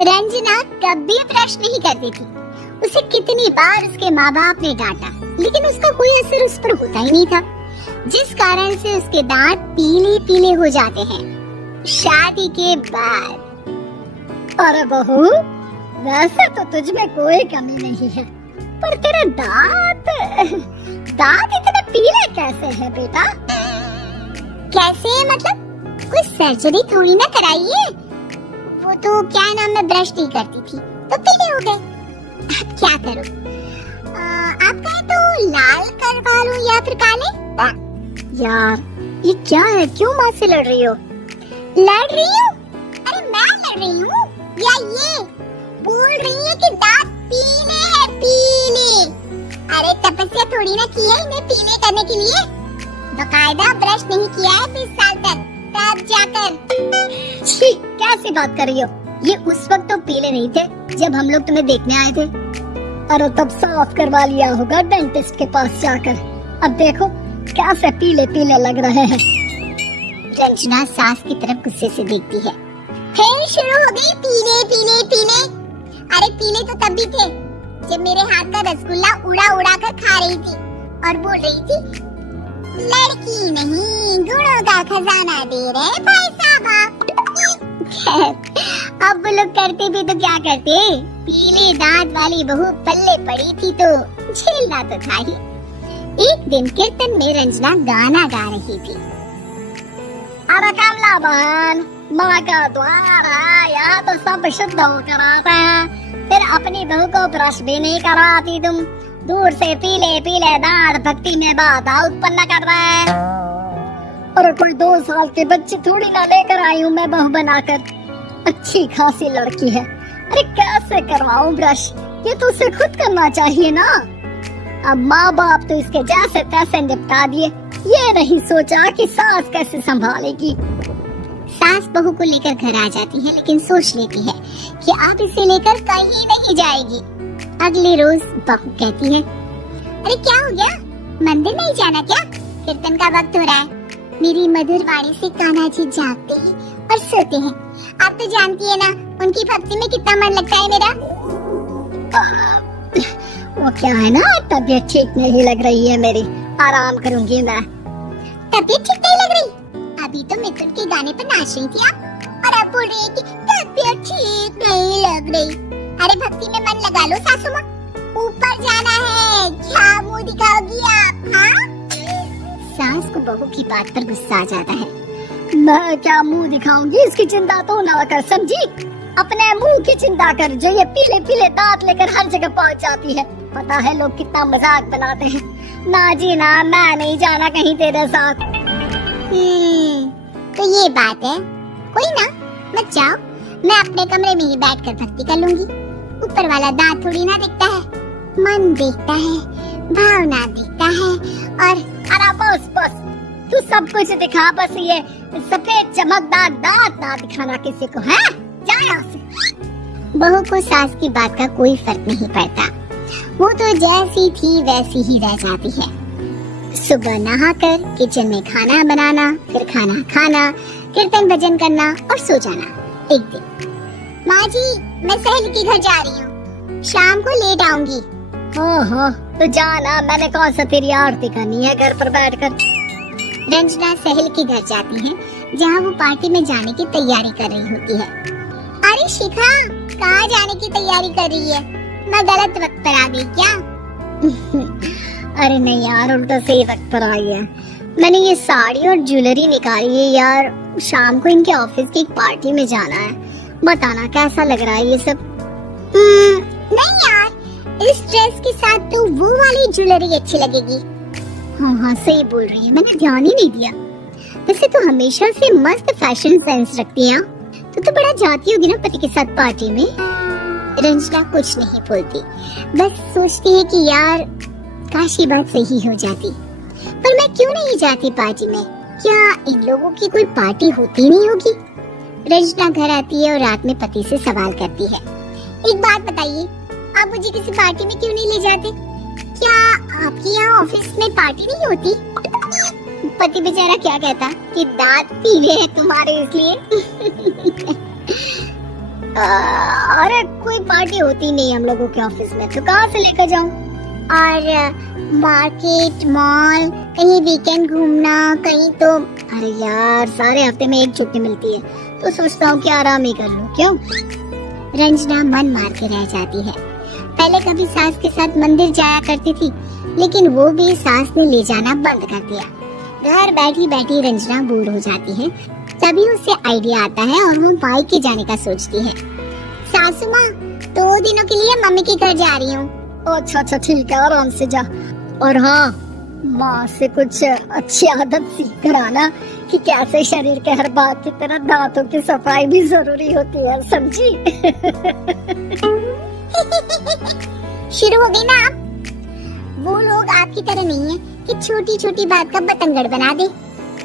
रंजना कभी ब्रश नहीं करती थी। उसे कितनी बार उसके माँ बाप ने डांटा, लेकिन उसका कोई असर उस पर होता ही नहीं था, जिस कारण से उसके दांत पीले पीले हो जाते हैं शादी के बाद। अरे बहू, वैसे तो तुझ में कोई कमी नहीं है, पर तेरे दांत इतने पीले कैसे हैं बेटा? कैसे मतलब? कोई सर्जरी थोड़ी ना कराई है। वो तो क्या नाम, मैं ब्रश नहीं करती थी तो पीले हो गए। अब क्या करूं? आप कहें तो लाल करवा लूं या फिर काले? यार ये क्या है, क्यों माँ से लड़ रही हो? लड़ रही हूँ? अरे मैं लड़ रही हूँ या ये बोल रही है कि दांत पीले हैं, पीले। अरे तपस्या थोड़ी ना की है इन्हें पीले करने के लिए। बकायदा ब्रश नहीं किया है 20 साल तक, तब जाकर। छी, कैसी बात कर रही हो? ये उस वक्त तो पीले नहीं थे जब हम लोग तुम्हें देखने आए थे। अरे तब साफ करवा लिया होगा डेंटिस्ट के पास जाकर। अब देखो कैसे पीले पीले लग रहे हैं। रंजना सास की तरफ गुस्से से देखती है। फिर शुरू हो गई पीले पीले पीले। अरे पीले तो तब भी थे जब मेरे हाथ का रसगुल्ला उड़ा उड़ा कर खा रही थी और बोल रही थी, लड़की नहीं गुणों का खजाना दे रहे भाई साहब। अब वो लोग करते भी तो क्या करते, पीले दांत वाली बहू पल्ले पड़ी थी तो झेलना तो था ही। एक दिन कीर्तन में रंजना गाना गा रही थी। अरे कमला बहन, माँ का द्वार आया तो सब शुद्ध होकर आता है, फिर अपनी बहू को ब्रश भी नहीं कराती तुम। दूर से पीले पीले दांत भक्ति में बाधा उत्पन्न कर रहे हैं। अरे कोई 2 साल के बच्चे थोड़ी ना लेकर आई हूँ मैं बहू बनाकर। अच्छी खासी लड़की है, अरे कैसे करवाऊं ब्रश? ये तो उसे खुद करना चाहिए ना। अब माँ बाप तो इसके जैसे तैसे निपटा दिए, ये नहीं सोचा कि सास कैसे संभालेगी। सास बहू को लेकर घर आ जाती है, लेकिन सोच लेती है कि अब इसे लेकर कहीं नहीं जाएगी। अगले रोज बहू कहती है, अरे क्या हो गया, मंदिर नहीं जाना क्या? कीर्तन का वक्त हो रहा है। मेरी मधुर वाणी से कान्हा जी जागते हैं और सोते हैं। आप तो जानती है ना उनकी भक्ति में कितना मन लगता है मेरा। वो क्या है ना, तबीयत ठीक नहीं लग रही है मेरी, आराम करूंगी मैं। तबीयत ठीक नहीं लग रही? अभी तो मिथुन के गाने पर नाच रही थी आप, और अब बोल रही है कि तबीयत ठीक नहीं लग रही। अरे भक्ति में मन लगा लो सासू माँ, ऊपर जाना है, क्या मुंह दिखाओगी आप? हाँ? सास को बहू की बात पर गुस्सा आ जाता है। मैं क्या मुंह दिखाऊंगी, इसकी चिंता तो ना कर, समझी? अपने मुंह की चिंता कर, जो ये पीले पीले दांत लेकर हर जगह पहुंच जाती है। पता है लोग कितना मजाक बनाते हैं। ना जी ना, मैं नहीं जाना कहीं तेरे साथ। तो ये बात है, कोई ना, मत जाओ, मैं अपने कमरे में ही बैठकर भक्ति कर लूंगी। ऊपर वाला दांत थोड़ी ना देखता है, मन देखता है, भावना देखता है। और अरे बस तू सब कुछ दिखा, बस ये सफेद चमकदार दांत ना दिखाना किसी को, है? जा यहाँ से। बहू को सास की बात का कोई फर्क नहीं पड़ता, वो तो जैसी थी वैसी ही रह जाती है। सुबह नहाकर किचन में खाना बनाना, फिर खाना खाना, कीर्तन भजन करना और सो जाना। एक दिन, माँ जी मैं सहेली के घर जा रही हूँ, शाम को लेट आऊंगी। हाँ तो जाना, मैंने कौन सा तेरी आरती करनी है घर पर बैठकर। रंजना सहेली के घर जाती है, जहाँ वो पार्टी में जाने की तैयारी कर रही होती है। अरे शिखा, कहाँ जाने की तैयारी कर रही है? मैं गलत वक्त पर आ गई क्या? अरे नहीं यार, उल्टा सही वक्त पर आई है। मैंने ये साड़ी और ज्वेलरी निकाली है यार, शाम को इनके ऑफिस की एक पार्टी में जाना है। बताना कैसा लग रहा है ये सब? नहीं यार, इस ड्रेस के साथ तो वो वाली ज्वेलरी अच्छी लगेगी। हाँ सही बोल रही है, मैंने ध्यान ही नहीं दिया। वैसे तो हमेशा से मस्त फैशन सेंस रखती है, तो बड़ा जाती होगी ना पति के साथ पार्टी में। रंजना कुछ नहीं बोलती, बस सोचती है कि यार काश ये बात सही हो जाती, पर मैं क्यों नहीं जाती पार्टी में? क्या इन लोगों की कोई पार्टी होती नहीं होगी? रंजना घर आती है और रात में पति से सवाल करती है, एक बात बताइए, आप मुझे किसी पार्टी में क्यों नहीं ले जाते? क्या आपके यहाँ ऑफिस में पार्टी नहीं होती? पति बेचारा क्या कहता कि दांत पीले हैं तुम्हारे इसलिए। अरे कोई पार्टी होती नहीं हम लोगों के ऑफिस में, तो कहाँ से लेकर जाऊं? और मार्केट, मॉल, कहीं वीकेंड घूमना, कहीं तो। अरे यार, सारे हफ्ते में एक छुट्टी मिलती है, तो सोचता हूँ कि आराम ही कर लूं। क्यों? रंजना मन मार के रह जाती है। पहले कभी सास के साथ मंदिर जाया करती थी, लेकिन वो भी सास ने ले जाना बंद कर दिया। घर बैठी बैठी रंजना बोर हो जाती है। तभी उसे आइडिया आता है और वो मायके जाने का सोचती है। सासू माँ, 2 दिनों के लिए मम्मी के घर जा रही हूँ। अच्छा ठीक है, आराम से जा। और हाँ, माँ से कुछ अच्छी आदत सीख कर आना कि कैसे शरीर के हर भाग की तरह दांतों की सफाई भी जरूरी होती है, समझी? शुरू हो गई ना आप? वो लोग आपकी तरह नहीं है कि छोटी छोटी बात का बतंगड़ बना दे।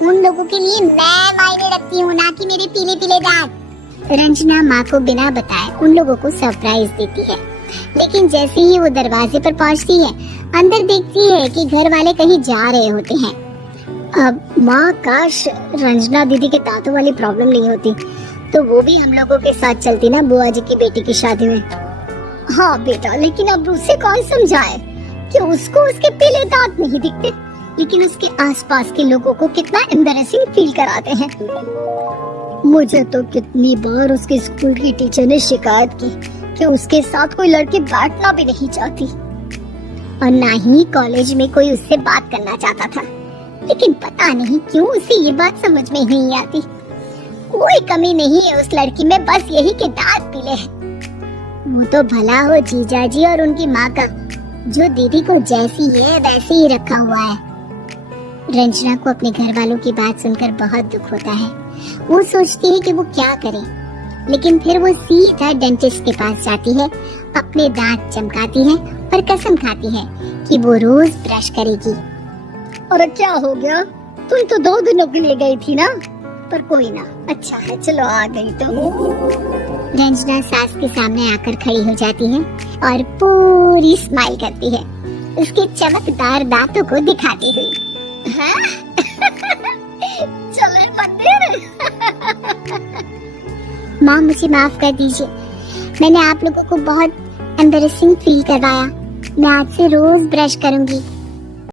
उन लोगों के लिए मैं मायने रखती हूँ, ना कि मेरे पीले पीले दांत। रंजना माँ को बिना बताए उन लोगों को सरप्राइज देती है, लेकिन जैसे ही वो दरवाजे पर पहुँचती है, अंदर देखती है कि घर वाले कहीं जा रहे होते हैं। अब माँ, काश रंजना दीदी के दांतों वाली प्रॉब्लम नहीं होती, तो वो भी हम लोगों के साथ चलती ना बुआ जी की बेटी की शादी में। हाँ बेटा, लेकिन अब उसे कौन समझाए कि उसको उसके पीले दांत नहीं दिखते, लेकिन उसके आसपास के लोगों को कितना एम्बैरेसिंग फील कराते हैं। मुझे तो कितनी बार उसके स्कूल की टीचर ने शिकायत की कि उसके साथ कोई लड़की बैठना भी नहीं चाहती, और ना ही कॉलेज में कोई उससे बात करना चाहता था। लेकिन पता नहीं क्यों उसे ये बात समझ में नहीं आती। कोई कमी नहीं है उस लड़की में, बस यही कि दांत पीले हैं। वो तो भला हो जीजा जी और उनकी माँ का, जो दीदी को जैसी है वैसे ही रखा हुआ है। रंजना को अपने घर वालों की बात सुनकर बहुत दुख होता है। वो सोचती है कि वो क्या करे, लेकिन फिर वो सीधा डेंटिस्ट के पास जाती है, अपने दांत चमकाती है और कसम खाती है कि वो रोज ब्रश करेगी। अरे क्या हो गया? तुम तो 2 दिनों के लिए गई थी ना, पर कोई ना, अच्छा है, चलो आ गई तो। रंजना सास के सामने आकर खड़ी हो जाती है और पूरी स्माइल करती है, उसके चमकदार दांतों को दिखाती हुई। चले मंदिर। माँ, मुझे माफ कर दीजिए, मैंने आप लोगों को बहुत एम्बैरेसिंग फील करवाया। मैं आज से रोज ब्रश करूंगी।